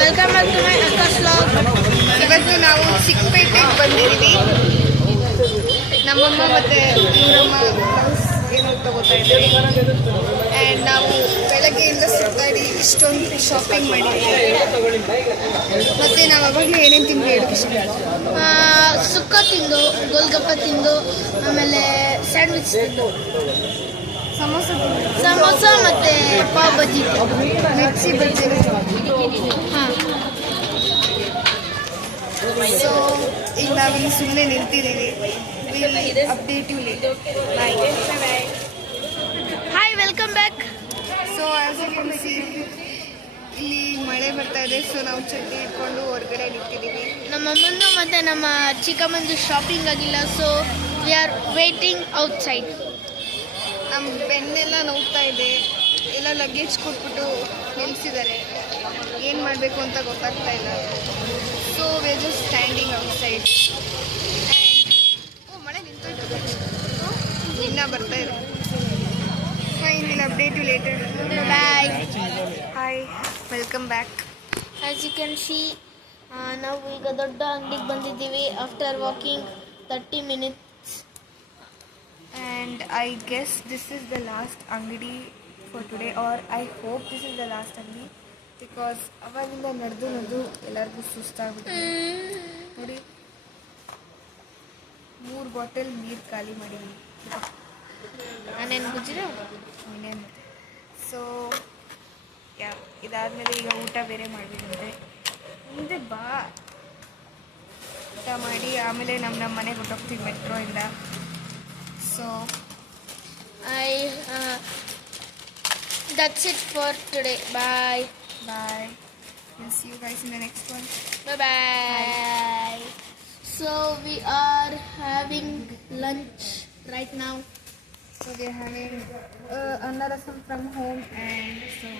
Welcome back to my ಅಕ್ಕಾಸ್ vlog. ಇವತ್ತು ನಾವು ಚಿಕ್ಕಪೇಟೆಗೆ ಬಂದಿದ್ದೀವಿ. ನಮ್ಮಮ್ಮ ಮತ್ತೆ ಇವರಮ್ಮ ಏನೋ ತಗೋತಾ ಇದ್ದೀವಿ. ಆ್ಯಂಡ್ ನಾವು ಬೆಳಗ್ಗೆಯಿಂದ ಸುತ್ತಾಡಿ ಇಷ್ಟೊಂದು ಶಾಪಿಂಗ್ ಮಾಡಿದ್ದೀವಿ. ಮತ್ತು ನಾವು ಅವಾಗಲೇ ಏನೇನು ತಿಂದು ಹೇಳೋದು ಸುಕ್ಕ ತಿಂದು, ಗೋಲ್ಗಪ್ಪ ತಿಂದು, ಆಮೇಲೆ ಸ್ಯಾಂಡ್ವಿಚ್ ತಿಂದು, ಸಮೋಸ ಮತ್ತು ಪಾವ್ ಬಜ್ಜಿ, ಮಿರ್ಚಿ ಬಜ್ಜಿ. ಹಾಂ. ಸೊ ಈಗ ನಾವಿಲ್ಲಿ ಸುಮ್ಮನೆ ನಿಂತಿದ್ದೀವಿ. Update you later. Hi, welcome back. So as you can see ಇಲ್ಲಿ ಮಳೆ ಬರ್ತಾ ಇದೆ. ಸೊ ನಾವು ಚಟ್ನಿ ಇಟ್ಕೊಂಡು ಹೊರಗಡೆ ನಿಂತಿದ್ದೀವಿ. ನಮ್ಮ ಅಮ್ಮಂದು ಮತ್ತು ನಮ್ಮ ಚಿಕ್ಕಮ್ಮಂದು ಶಾಪಿಂಗ್ ಆಗಿಲ್ಲ. So we are waiting outside. ನಮ್ಮ ಬೆನ್ನೆಲ್ಲ ನೋವ್ತಾ ಇದೆ. ಎಲ್ಲ ಲಗೇಜ್ ಕೊಟ್ಬಿಟ್ಟು ನಿಲ್ಲಿಸಿದ್ದಾರೆ. ಏನು ಮಾಡಬೇಕು ಅಂತ ಗೊತ್ತಾಗ್ತಾ ಇಲ್ಲ. So we are just standing outside. ಓ, ಮಳೆ ನಿಂತೋಯ್ತು. ಇನ್ನೂ ಬರ್ತಾ ಇದೆ. Fine, will update you later. Bye. Hi, welcome back. As you can see, ನಾವು ಈಗ ದೊಡ್ಡ ಅಂಗಡಿಗೆ ಬಂದಿದ್ದೀವಿ after walking 30 minutes. And I guess this is the last angadi for today, or I hope this is the last angadi, because ಅವಾಗಿಂದ ನಡೆದು ಎಲ್ಲರಿಗೂ ಸುಸ್ತಾಗ್ಬಿಟ್ಟಿದೆ. ನೋಡಿ, 3 bottle ನೀರು ಖಾಲಿ ಮಾಡಿದ್ದೀನಿ. ನಾನೇನು ಗುಜ್ಜಿದೆ ಇನ್ನೇನು. ಸೊ ಇದಾದಮೇಲೆ ಈಗ ಊಟ ಬೇರೆ ಮಾಡಬೇಕಂತೆ. ಮುಂದೆ ಬಾ, ಊಟ ಮಾಡಿ ಆಮೇಲೆ ನಮ್ಮ ಮನೆಗೆ ಹೊಟ್ಟೋಗ್ತೀವಿ ಮೆಟ್ರೋ ಇಂದ. So that's it for today. Bye. Bye. We'll see you guys in the next one. Bye. So we are having lunch right now. So we're having anna rasam from home, and so